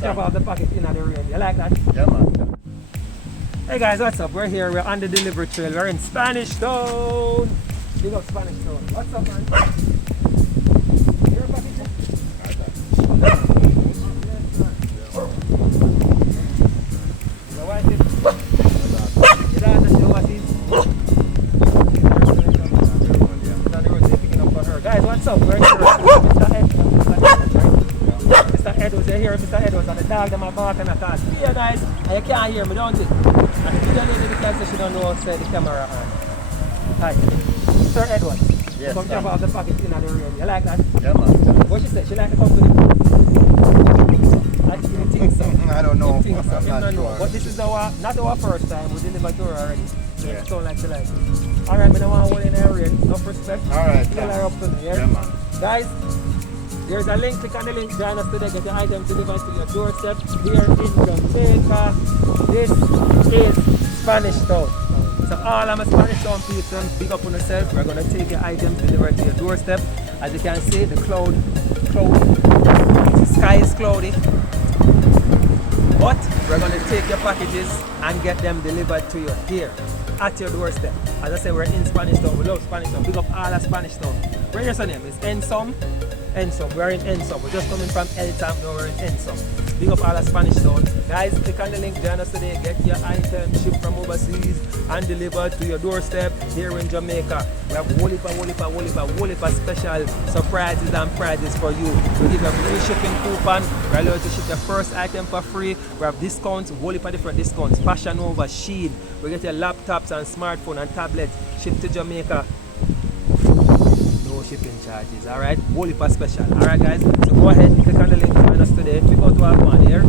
Jump off the pocket in the rain. You like that? Yeah, man. Hey guys, what's up? We're here. We're on the delivery trail. We're in Spanish Town. Big up Spanish Town. What's up, man? You're a package? Your wife is? Your daughter, you know what it is? She's on the road, they're picking up for her. Guys, what's up? We're here. Mr. Ed. Mr. Edwards, you hear Mr. Edwards and the dog them are barking at us. Yeah, guys, and you can't hear me, don't you? And if you don't know the because she don't know how the camera on. Hi. Mr. Edwards. Yes, come jump off the pocket in the rain. You like that? Yeah, man. What she said? She like the company? I think so. I don't know. You think so? I'm You not don't know. sure. But this is not our first time. We delivered to her already. Yeah. Don't like to like it. Alright, but I want to hold in the rain. Enough respect. Alright. Tell her up to me, Yeah, man. Guys, there's a link, click on the link, join us today, get your item delivered to your doorstep here in Jamaica. This is Spanish Town. So all of my Spanish Town people, big up on yourself. We're going to take your items delivered to your doorstep. As you can see, the sky is cloudy. But we're going to take your packages and get them delivered to you here at your doorstep. As I said, we're in Spanish Town. We love Spanish Town. Big up all of Spanish Town. Where's your name? It's Ensom. We're in Ensom. We're just coming from El Tam, now we're in Ensom. Big up all the Spanish Town. Guys, click on the link, join us today, get your item shipped from overseas and delivered to your doorstep here in Jamaica. We have whole heap of special surprises and prizes for you. We give you a free shipping coupon. We're allowed to ship your first item for free. We have discounts, whole heap of different discounts. Fashion Over, Shein. We get your laptops and smartphone and tablets shipped to Jamaica. No shipping charges, alright? Whole heap of special. Alright guys, so go ahead, click on the link, join us today. Pick out what I want here.